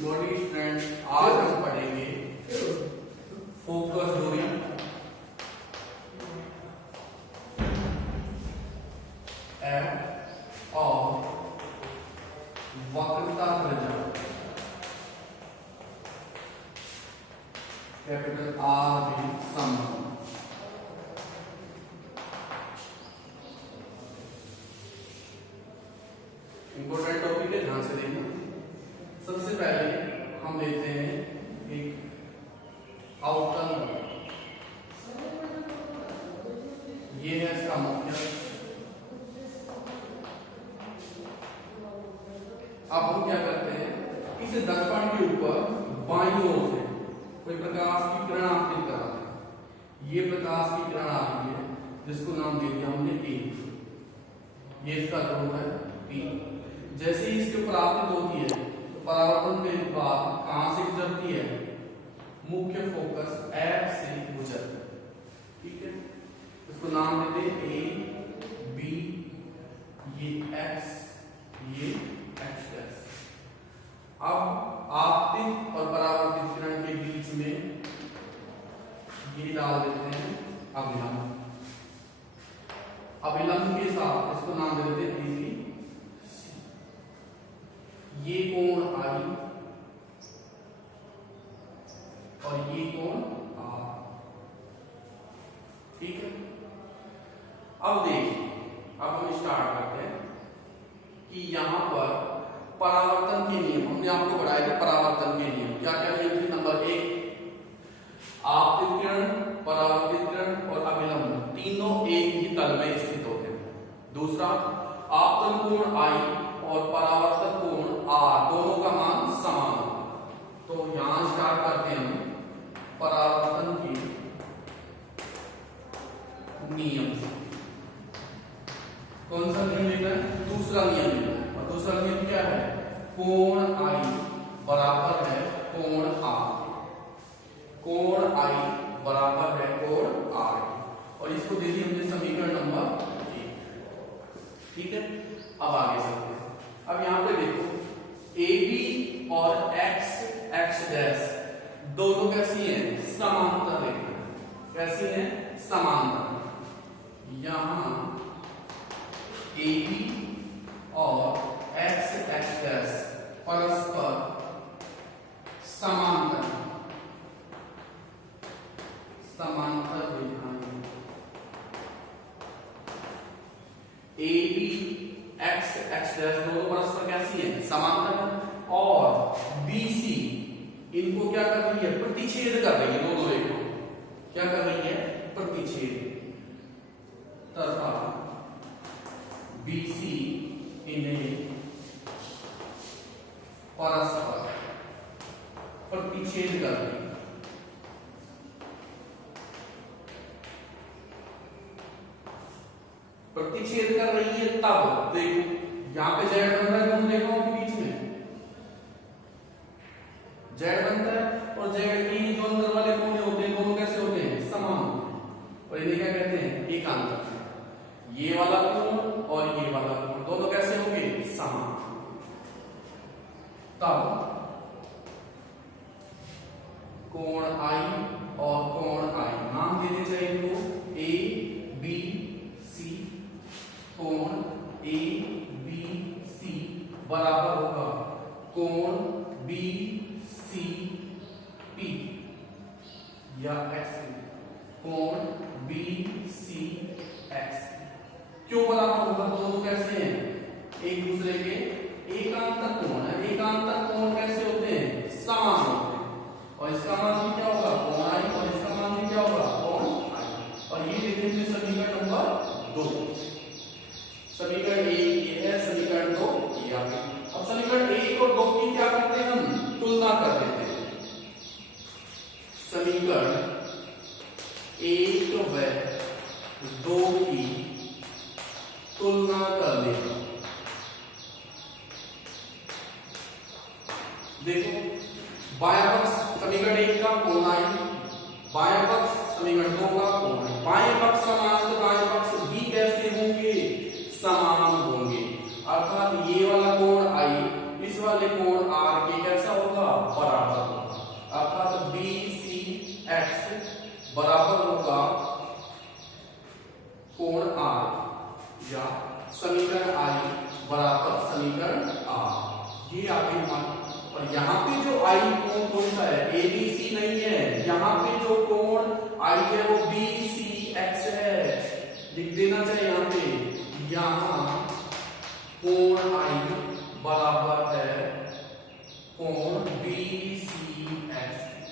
Morning students, आज हम पढ़ेंगे फोकस दूरी एफ और वक्रता त्रिज्या कैपिटल आर भी संबंध। इंपॉर्टेंट टॉपिक है, ध्यान से देखना। सबसे पहले हम लेते हैं एक आउटर, ये है इसका मुख्य। अब हम क्या करते हैं, इस दर्पण के ऊपर बाईं ओर से कोई प्रकाश की किरण आपतित कराते हैं। ये प्रकाश की किरण आ रही है जिसको नाम दे दिया हमने ए। ये इसका ध्रुव है पी। जैसे ही इसके ऊपर आपतित होती है तो परावर्तन के बाद कहां से गुजरती है, मुख्य फोकस एफ से गुजरती है। ठीक है, इसको नाम देते हैं ए बी, ये एक्स, ये एक्स डैश। अब आपतित और परावर्तित किरण के बीच में ये डाल देते हैं अभिलंब। अभिलंब के साथ इसको नाम दे देते हैं ए। ये कोण आई और ये कोण आर। ठीक है, अब देखिए, अब हम स्टार्ट करते हैं कि यहां पर परावर्तन के नियम हमने आपको पढ़ाए थे। परावर्तन के नियम क्या क्या नियम थे? नंबर 1, आपतित किरण, परावर्तित किरण और अभिलंब तीनों एक ही तल में स्थित होते हैं। दूसरा, आपतन कोण आई और परावर्तन कोण आर दोनों का मान समान होगा। तो यहां स्टार्ट करते हैं हम परावर्तन के नियम से। कौन सा नियम लेना है? दूसरा नियम लेना है। और दूसरा नियम क्या है? कोण आई बराबर है कोण आर। कोण आई बराबर है कोण आर। और इसको दे दी हमने समीकरण नंबर 1। ठीक है, अब आगे चलते हैं। अब यहां पे देखो, ए बी और एक्स एक्स डैश दोनों कैसी हैं? समांतर रेखा। कैसी हैं? समांतर। यहां ए बी और एक्स एक्स डैश परस्पर समांतर समांतर रेखाएं। A B X X dash दोनों परस्पर कैसी है? समांतर। और बी सी इनको क्या कर रही है? प्रतिच्छेद कर रही है। दोनों रेखा क्या कर रही है? प्रतिच्छेद। तथा बी सी इन्हें परस्पर प्रतिच्छेद कर रही है। प्रतिच्छेद कर रही है तब देखो, यहां पे जेड बनता है दोनों रेखाओं के बीच में। जेड बनता है और जेड की जो अंदर वाले कोण होते हैं दोनों कैसे होते हैं? समान होते हैं। और इन्हें क्या कहते हैं? एकांतर। ये वाला कोण और ये वाला कोण दोनों कैसे होंगे? समान। तब कोण आई और कोण आई नाम देने चाहिए इनको ए बी सी। कोण ए बी सी बराबर होगा कोण बी सी पी या एक्स। कोण बी सी एक्स क्यों बराबर होगा? दोनों कैसे हैं? एक दूसरे के एकांतर कोण है। एकांतर कोण कैसे होते हैं? समान होते हैं। और इसका मान भी क्या होगा? कोण आई। और इसका मान भी क्या होगा? कोण आई। और ये देते हैं समीकरण नंबर 2। समीकरण 1 ये है, समीकरण 2 ये आ गई। अब समीकरण 1 और 2 की क्या करते हैं? हम तुलना कर देते हैं। समीकरण 1 व 2 की तुलना कर लेते हैं। देखो, बायां पक्ष समीकरण 1 का कोण आई, बायां पक्ष समीकरण 2 का कोण आई। बाएं पक्ष समान तो दाएं पक्ष भी कैसे होंगे? समान होंगे। अर्थात ये वाला कोण आई इस वाले कोण आर के कैसा होगा? और यहाँ पे जो आई कोण कौन सा है, ए बी सी नहीं है, यहाँ पे जो कोण आई है वो बी सी एक्स है, लिख देना चाहिए यहाँ पे। यहाँ कोण आई बराबर है कोण बी सी एक्स,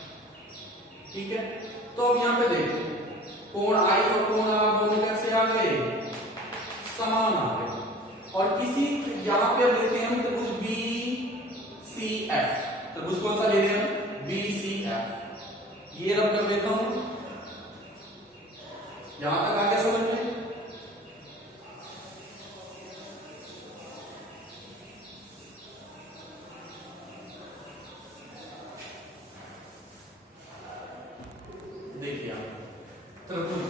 ठीक है। तो अब यहाँ पे देखो कोण आई और कोण आर दोनों कैसे आ गए, समान आ गए। और किसी यहाँ पे अब लेते हैं हम त्रिभुज बी सी एफ, त्रिभुज कौन सा ले रहे हैं, बी सी एफ। ये रब कर देता हूं, यहां तक आ गया समझ में। देखिए त्रिभुज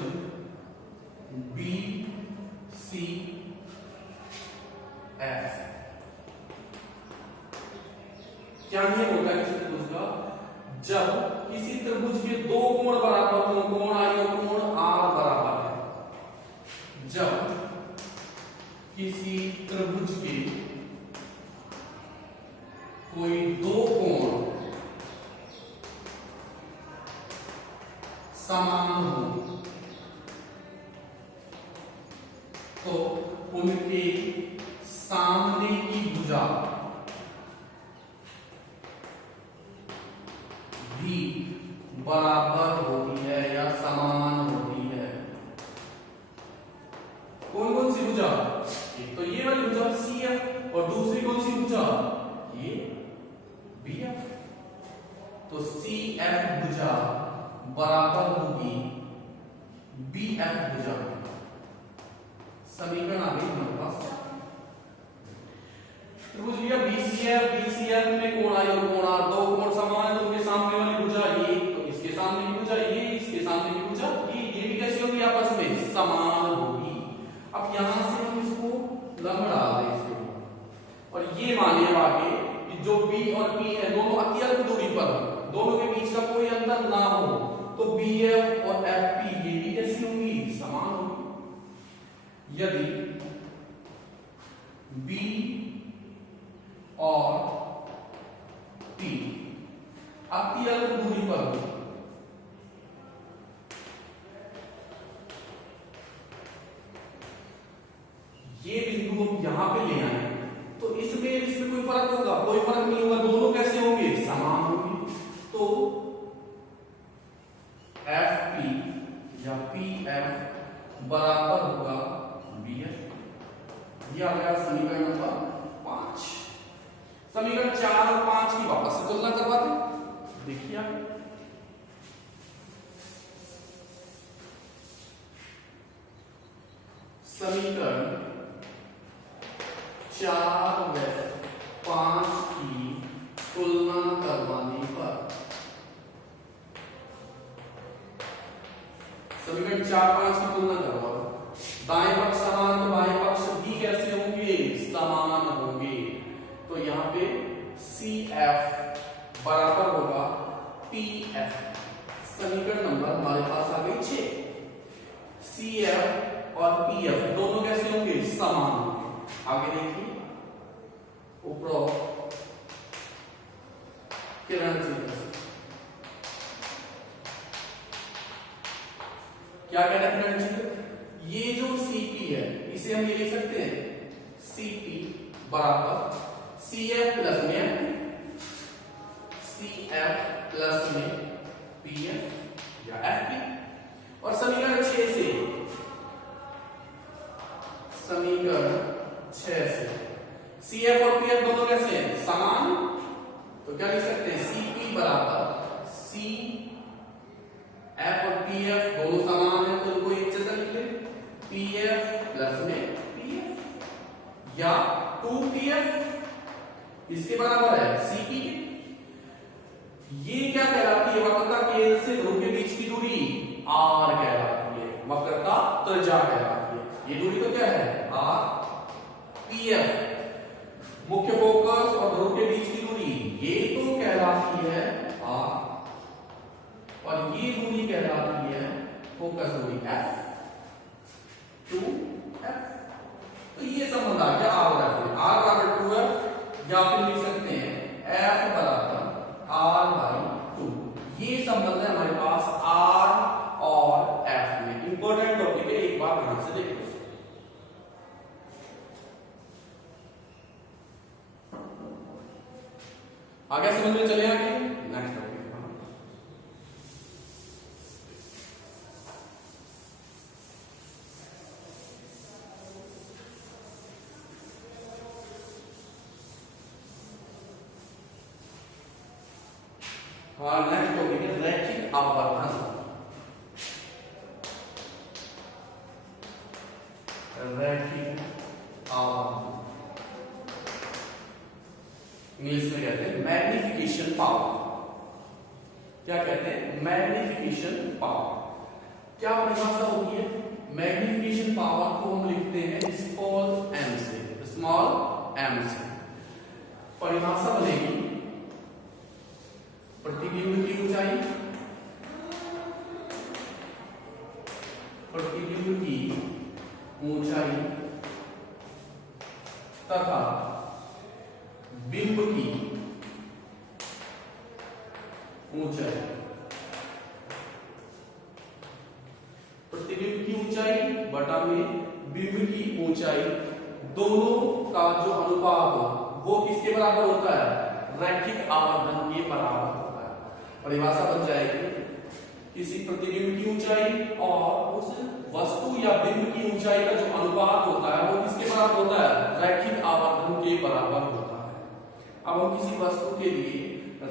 बी सी एफ क्या नियम होता है किसी त्रिभुज का, जब किसी त्रिभुज के दो कोण बराबर हो, कोण आई और कोण आर बराबर है, जब किसी त्रिभुज के कोई दो कोण समान हो तो उनके सामने की भुजा भी बराबर होती है या समान होती है। कौन कौन सी भुजा, एक तो ये वाली भुजा सी एफ और दूसरी कौन सी भुजा, ये बी एफ। तो सी एफ भुजा बराबर होगी बी एफ भुजा। समीकरण आ गई हमारे पास। त्रिभुज भैया बीसीएफ में कोण आई और कोण आर, दो कोण समान है तो उनके सामने वाली भुजा ये, तो इसके सामने की भुजा ये, इसके सामने की भुजा ये भी कैसी होगी, आपस में समान होगी। अब यहां से हम इसको लंब डाल दें इसके और ये माने आगे कि जो बी और पी है दोनों अत्यल्प दूरी पर हो, दोनों के बीच का कोई अंतर ना हो, तो बी एफ और एफ पी ये भी कैसी होंगी, समान होगी। यदि बी और पी अत्यल्प दूरी पर हो, ये बिंदु हम यहां पे ले आए तो इसमें कोई फर्क होगा, कोई फर्क नहीं होगा, दोनों कैसे होंगे, समान होंगे। तो एफ पी या पी एफ बराबर होगा बी एफ। ये आ गया समीकरण नंबर 5। समीकरण 4 और 5 की वापस से तुलना करवाते, देखिए आप समीकरण 4 व 5 की तुलना करवाने पर, समीकरण 4 5 की तुलना करवाओ, दाएं पक्ष समान तो बाएं पक्ष भी कैसे होंगे, समान होंगे। तो यहाँ पे सी एफ बराबर होगा पी एफ। समीकरण नंबर हमारे पास आ गई 6। सी एफ और पी एफ दोनों कैसे होंगे, समान होंगे। आगे देखिए उपरोक्त किरण चित्र क्या कहता है किरण चित्र, ये जो सीपी है इसे हम ये लिख सकते हैं सीपी बराबर सी एफ प्लस में सी एफ प्लस में पी एफ या एफ पी। और समीकरण 6 से, समीकरण 6 से सी एफ और पी एफ दोनों कैसे हैं, समान। तो क्या लिख सकते हैं, सीपी बराबर सी एफ और पी एफ दोनों समान है तो इनको एक जैसा लिख ले, पी एफ प्लस में पी एफ या 2pf इसके बराबर है सीपी के। ये क्या कहलाती है, वक्रता केंद्र से ध्रुव के बीच की दूरी r कहलाती है, वक्रता त्रिज्या कहलाती है। ये दूरी तो क्या है, r pf। मुख्य फोकस और ध्रुव के बीच की दूरी ये तो कहलाती है r, और ये दूरी कहलाती है फोकस दूरी f to f। तो ये संबंध आ गया r बराबर 2f, या फिर लिख सकते हैं f बराबर आगे समझ में चले आगे नेक्स्ट टॉपिक। हमारा नेक्स्ट टॉपिक है रैखिक आवर्धन। रैखिक आवर्धन इंग्लिश में कहते हैं मैग्निफिकेशन पावर। क्या कहते हैं? Magnification power. क्या परिभाषा होती है? मैग्निफिकेशन पावर को हम लिखते हैं स्मॉल एम से, स्मॉल एम से। परिभाषा बनेगी प्रतिबिंब की ऊंचाई, प्रतिबिंब की ऊंचाई तथा बिंब की ऊंचाई। प्रतिबिंब की ऊंचाई बटा में बिंब की ऊंचाई, दोनों का जो अनुपात हो वो किसके बराबर होता है? रैखिक आवर्धन के बराबर होता है। परिभाषा बन जाएगी किसी प्रतिबिंब की ऊंचाई और उस वस्तु या बिंब की ऊंचाई का जो अनुपात होता है वो किसके बराबर होता है? रैखिक आवर्धन के बराबर होता है। अब हम किसी वस्तु के लिए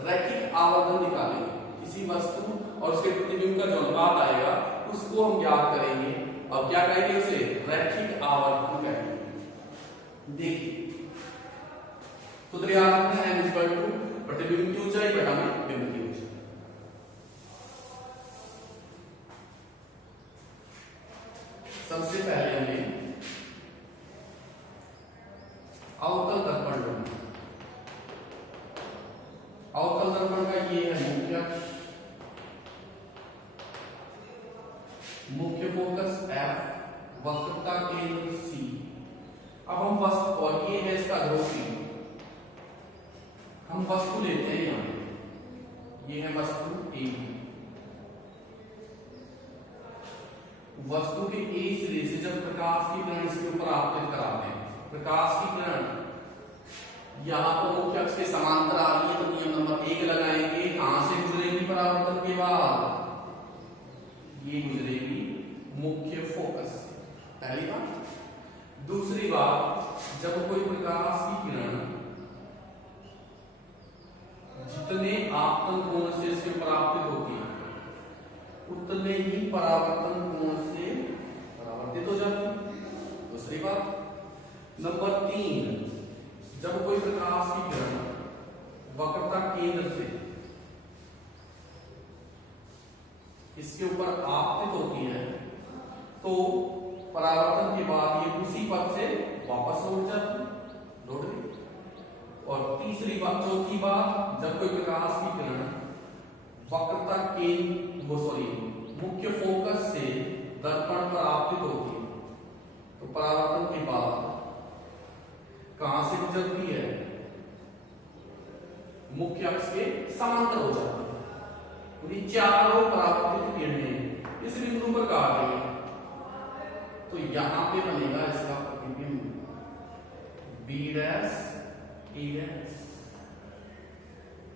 रैखिक आवर्धन निकालेंगे। किसी वस्तु और उसके प्रतिबिंब का जो अनुपात आएगा उसको हम ज्ञात करेंगे और क्या कहेंगे? उसे रैखिक आवर्धन कहेंगे। देखिए सूत्र याद रखना है, m इक्वल टू प्रतिबिंब की ऊंचाई बटा में बिंब की ऊंचाई। सबसे पहले हमें अवतल दर्पण ढूंढना। अवतल दर्पण का ये है मुख्य अक्ष, मुख्य फोकस F, वक्रता केंद्र C। अब हम वस्तु, और ये है इसका ध्रुव C। हम वस्तु लेते हैं यहां पे, ये है वस्तु A। वस्तु के A सिरे से जब प्रकाश की किरण इसके ऊपर आपतित कराते हैं, प्रकाश की किरण यहां पर मुख्य अक्ष के समांतर आ रही है तो नियम नंबर 1 लगाएंगे। कहां से गुजरेगी परावर्तन के बाद? ये गुजरेगी मुख्य फोकस से, पहली बात। दूसरी बात, जब कोई प्रकाश की किरण जितने आपतन कोण से इसके परावर्तित होती है उतने ही परावर्तन कोण से परावर्तित हो जाती है। दूसरी बात। नंबर 3, जब कोई प्रकाश की किरण वक्रता केंद्र से इसके ऊपर आपतित होती है तो परावर्तन के बाद ये उसी पथ से वापस लौट जाती है, लौट गई। और तीसरी बात, चौथी बात, जब कोई प्रकाश की किरण वक्रता केंद्र मुख्य फोकस से दर्पण पर आपतित होती है तो परावर्तन के बाद कहां से गुजरती है? मुख्य अक्ष के समांतर हो जाती है। पूरी चारों परावर्तित किरणें इस बिंदु पर काट रही है तो यहां पे बनेगा इसका प्रतिबिंब B डैश E डैश।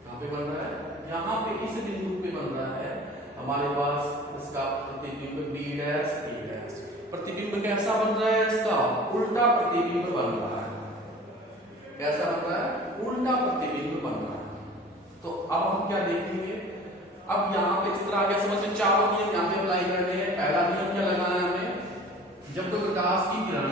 कहां पे बन रहा है? यहां पे इस बिंदु पे बन रहा है हमारे पास इसका प्रतिबिंब B डैश E डैश। प्रतिबिंब कैसा बन रहा है? इसका उल्टा प्रतिबिंब बन रहा है। कैसा बन रहा है? उल्टा प्रतिबिंब बन रहा है। तो अब हम क्या देखेंगे? अब यहाँ पे चित्र आ गया समझ में। चारों नियम यहाँ पे अप्लाई करने हैं। पहला नियम क्या लगाना है हमें? जब कोई प्रकाश की किरण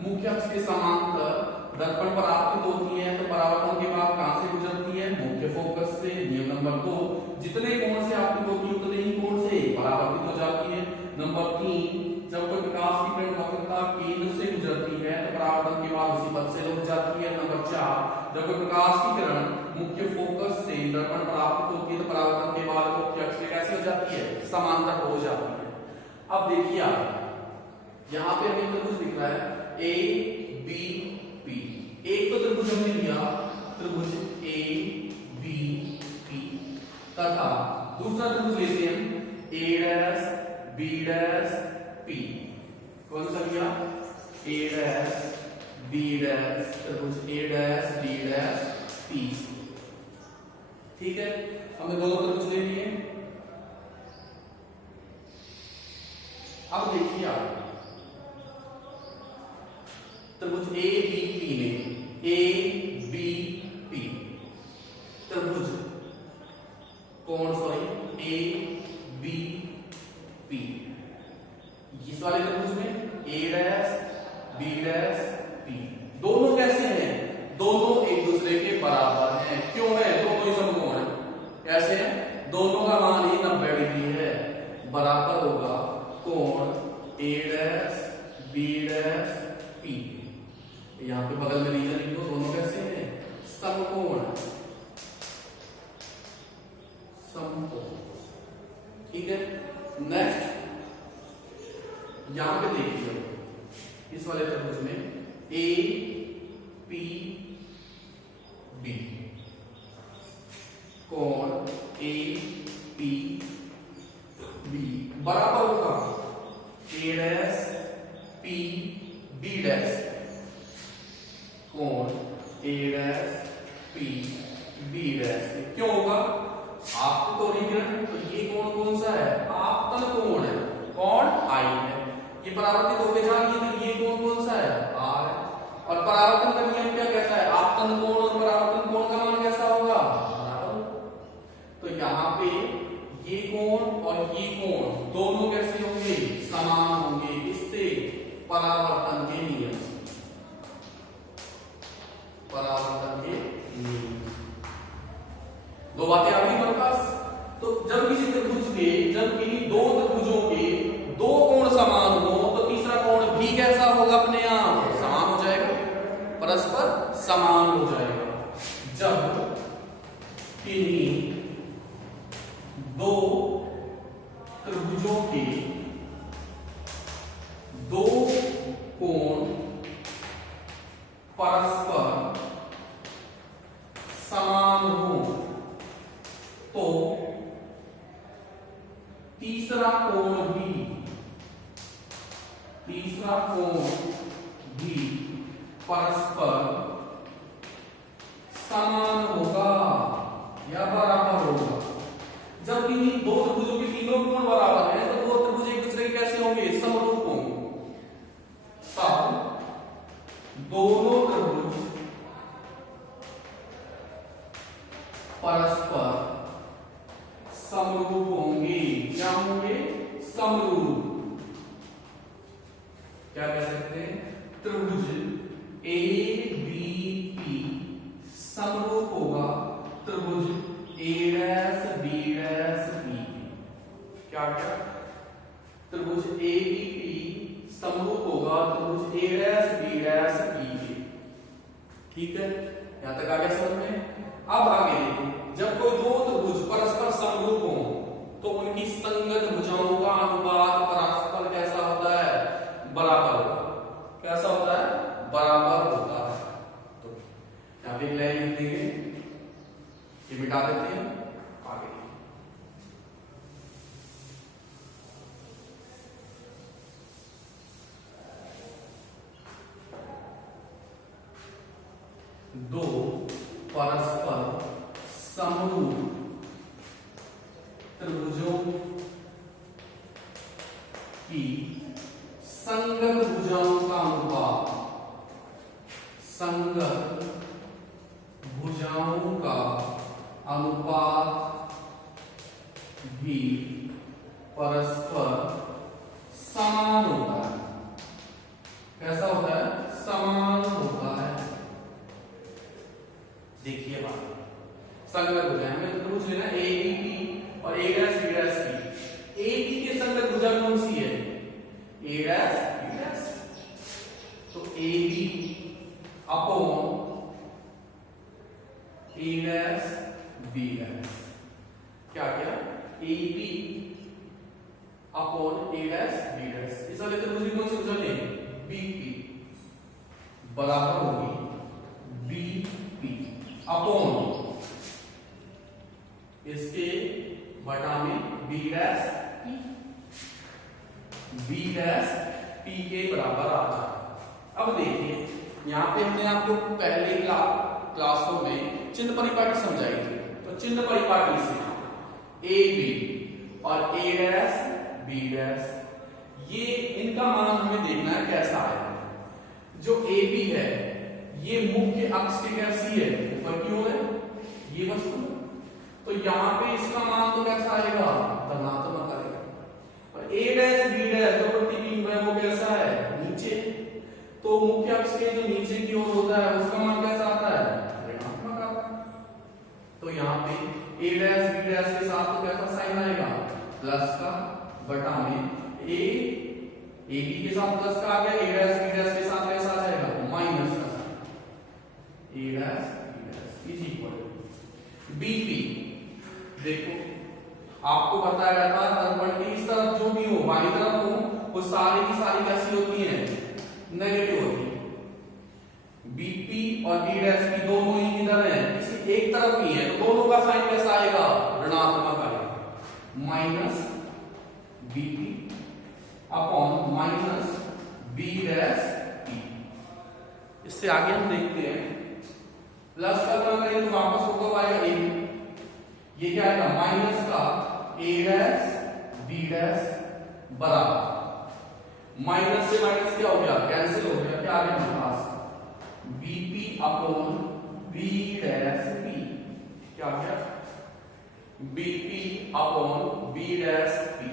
मुख्य अक्ष के समांतर दर्पण पर आपतित होती है तो परावर्तन के बाद कहां से गुजरती है? मुख्य फोकस से। नियम नंबर 2, जितने कोण से आपतित होती है उतने ही कोण से परावर्तित हो जाती है। नंबर 3, जब कोई प्रकाश की किरण वक्रता केंद्र से गुजरती है तो परावर्तन के बाद उसी पथ से लौट जाती है। नंबर 4, जब कोई प्रकाश की किरण मुख्य फोकस से दर्पण पर आपतित होती है तो परावर्तन के बाद मुख्य अक्ष के कैसे हो जाती है? समांतर हो जाती है। अब देखिए आप यहाँ पे हमें त्रिभुज दिख रहा है A B P। एक तो त्रिभुज हमने लिया त्रिभुज A B P तथा दूसरा त्रिभुज लेते हैं A dash B dash P। कौन सा लिया? A डैश B डैश त्रिभुज A dash B dash P। ठीक है, हमने दोनों त्रिभुज ले लिए। अब देखिए आप त्रिभुज ए बी पी ने ए बी पी त्रिभुज कोण सॉरी ए बी पी, इस वाले त्रिभुज में ए डैश बी डैश पी दोनों कैसे हैं? दोनों एक दूसरे के बराबर हैं। क्यों है? दोनों ही समकोण हैं। कैसे हैं? दोनों का मान ही 90 डिग्री है, बराबर होगा कोण ए डैश बी डैश पी। यहाँ पे बगल में रीजन लिखो, दोनों कैसे हैं? समकोण, समकोण। ठीक है, नेक्स्ट यहां पे देखिए इस वाले त्रिभुज में ए पी बी कोण ए पी बी बराबर होगा ए डैश पी बी डैश कोण ए डैश पी बी डैश। क्यों होगा? आपको तो रीजन, तो ये कोण कौन सा है? आपतन कोण है, कोण आई है। ये परावर्तित होके जा रही है, तो ये कोण कौन सा है? आर है। और परावर्तन का नियम क्या कहता है? आपतन कोण और परावर्तन कोण का मान कैसा होगा? बराबर। तो यहाँ पे ये कोण और ये कोण दोनों कैसे होंगे? समान होंगे। इससे परावर्तन के नियम से, परावर्तन के नियम। दो बातें आ गई हमारे पास। तो जब किसी त्रिभुज के, जब किसी दो त्रिभुजों के दो कोण समान हो, तो तीसरा कोण भी कैसा होगा? अपने आप समान हो जाएगा, परस्पर समान हो जाएगा। जब किन्हीं दो त्रिभुजों के दो कोण परस्पर समान हो, तो तीसरा कोण भी परस्पर समान होगा या बराबर होगा। जब इन्हीं दो त्रिभुजों के तीनों कोण बराबर हैं, तो वो त्रिभुज एक दूसरे के कैसे होंगे? समरूप होंगे। तब दोनों त्रिभुज परस्पर समरूप होंगे। क्या होंगे? समरूप। क्या कह सकते हैं? त्रिभुज ए बी पी समरूप होगा त्रिभुज ए डैश बी डैश पी। क्या क्या? त्रिभुज ए बी पी समरूप होगा त्रिभुज ए डैश बी डैश पी। ठीक है, यहां तक आ गया समझ में? अब आगे देखो, जब कोई दो त्रिभुज परस्पर समरूप हो, तो उनकी संगत भुजाओं का अनुपात परस्पर कैसा होता है? बराबर होता है। कैसा होता है? बराबर होता है। तो यहां पे एक लाइन लिख देंगे, ये मिटा देते हैं। आगे दो परस्पर समरूप त्रिभुजों की संगत भुजाओं का अनुपात, संगत भुजाओं का अनुपात भी परस्पर समान होता है। कैसा होता है? समान होता है। देखिए बात, संगत भुजाएं हमें तो त्रिभुज लेना है ए बी पी और A dash B dash P. A B के संगत भुजा कौन सी है? A dash B dash. तो A B upon A dash B dash. क्या क्या? A B upon A dash B dash. इस वाले त्रिभुज की कौन सी भुजा लेंगे? बी पी बराबर होगी बी पी अपॉन इसके बटा में B dash P. B dash P के बराबर आ जाए। अब देखिए, यहां पे हमने आपको पहले क्लासों में चिन्ह परिपाटी समझाई थी। तो चिन्ह चिन्ह परिपाटी से ए बी और ए डैश बी डैश, ये इनका मान हमें देखना है कैसा है। जो ए बी है ये मुख्य अक्ष के कैसी है, ऊपर की ओर है ये वस्तु, तो यहाँ पे इसका मान तो कैसा आएगा, धनात्मक आएगा। और ए डैश बी डैश जो प्रतिबिंब है वो कैसा है, नीचे, तो मुख्य अक्ष के जो नीचे की ओर होता है उसका मान कैसा आता है, ऋणात्मक आता है। तो यहाँ पे ए डैश बी डैश के साथ तो कैसा साइन आएगा, प्लस का, बटा में ए बी के साथ प्लस का आ गया, ए डैश बी डैश के साथ कैसा आ जाएगा, माइनस का sign, A dash B dash is equal BP. देखो आपको बताया था दर्पण की इस तरफ जो भी हो, बाईं तरफ हो, वो सारी की सारी कैसी होती है, नेगेटिव होती है। बीपी और बी डैश की दोनों ही किधर है, किसी एक तरफ ही है, तो दोनों का साइन कैसा आएगा, ऋणात्मक आएगा, minus BP upon minus B dash P. इससे आगे हम देखते हैं, प्लस का गुणा करेंगे तो वापस होगा आएगा ए, ये क्या आएगा, माइनस का ए डैश बी डैश बराबर, माइनस से माइनस क्या हो गया, कैंसिल हो गया, क्या आ गया हमारे पास, BP upon B dash P, क्या आ गया, BP upon B dash P.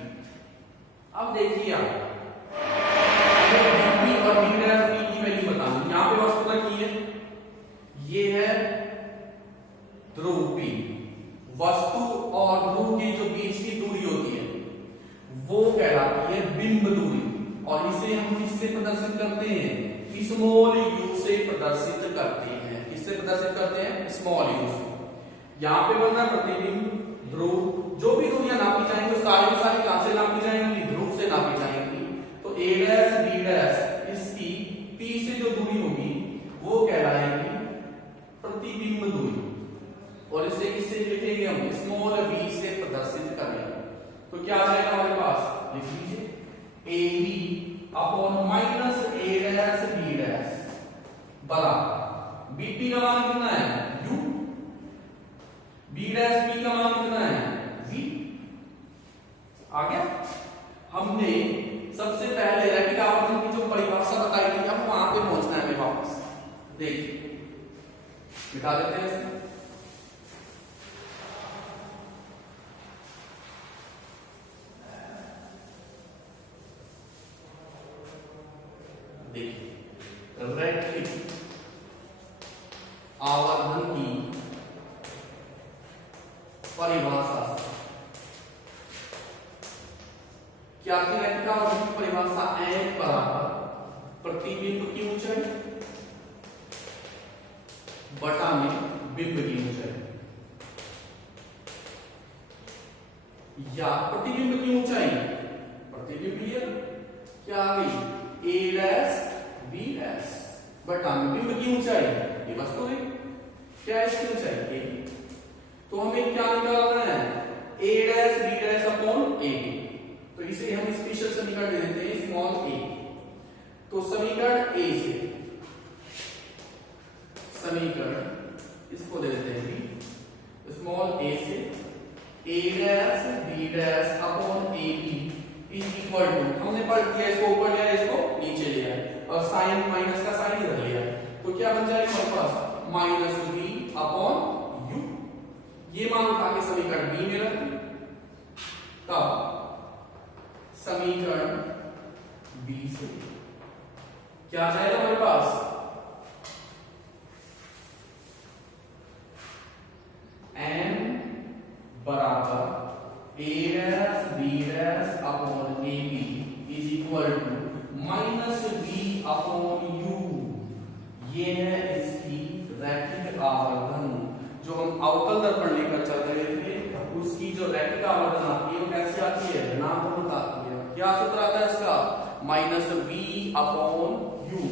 अब देखिए आप बीपी और बी डैश पी की वैल्यू बतानी, यहां पे वस्तु रखी है, ये है ध्रुव पी, वस्तु और ध्रुव की जो बीच की दूरी होती है वो कहलाती है बिंब दूरी, और इसे हम किससे प्रदर्शित करते हैं, स्मॉल यू से प्रदर्शित करते हैं। किससे प्रदर्शित करते हैं, स्मॉल यू से। यहाँ पे बन रहा है प्रतिबिंब ध्रुव, जो भी दूरियां नापी जाएंगी सारी की सारी कहां से नापी जाएंगी, ध्रुव से नापी जाएंगी। तो ए डैश बी डैश इसकी पी से जो दूरी होगी वो कहलाएगी प्रतिबिंब दूरी, और इसे किससे लिखेंगे हम, स्मॉल वी से प्रदर्शित करेंगे। तो क्या आ जाएगा हमारे पास, लिख लीजिए A B upon minus A dash B dash बराबर बीपी का मान कितना है, यू, बी डैश पी का मान कितना है, वी। आ गया। हमने सबसे पहले रैखिक आवर्धन की जो परिभाषा बताई थी, अब वहां पे पहुंचना है हमें वापस। देखिए मिटा देते हैं इसे, देखिए रैखिक आवर्धन की परिभाषा क्या थी, रैखिक आवर्धन की परिभाषा एन बराबर प्रतिबिंब की ऊंचाई बटा में बिंब की ऊंचाई, या प्रतिबिंब की ऊंचाई, प्रतिबिंब क्या आ गई, ए डैश बी डैश बटा में बिंब की ऊंचाई, ये वस्तु है, क्या है इसकी ऊंचाई, ए। तो हमें क्या निकालना है, A dash B dash upon A B, तो इसे हम स्पेशल समीकरण दे देते हैं स्मॉल ए। तो समीकरण ए से, समीकरण इसको दे देते हैं बी, स्मॉल ए से A dash B dash upon A B is equal to, हमने पढ़ दिया, इसको ऊपर लिया इसको नीचे लिया है, और साइन माइनस का साइन इधर लिया है, तो क्या बन जाएगा हमारे पास, माइनस बी अपॉन यू। ये मान उठा के समीकरण बी में रख दें, तब समीकरण बी से क्या आ जाएगा हमारे पास, एन बराबर A dash B dash upon A B is equal to minus B upon U. ये है इसकी रैखिक आवर्धन, जो हम अवतल दर्पण लेकर चल रहे थे उसकी जो रैखिक आवर्धन आती है वो कैसी आती है, ऋणात्मक आती है। क्या सूत्र आता है इसका, माइनस बी अपॉन यू।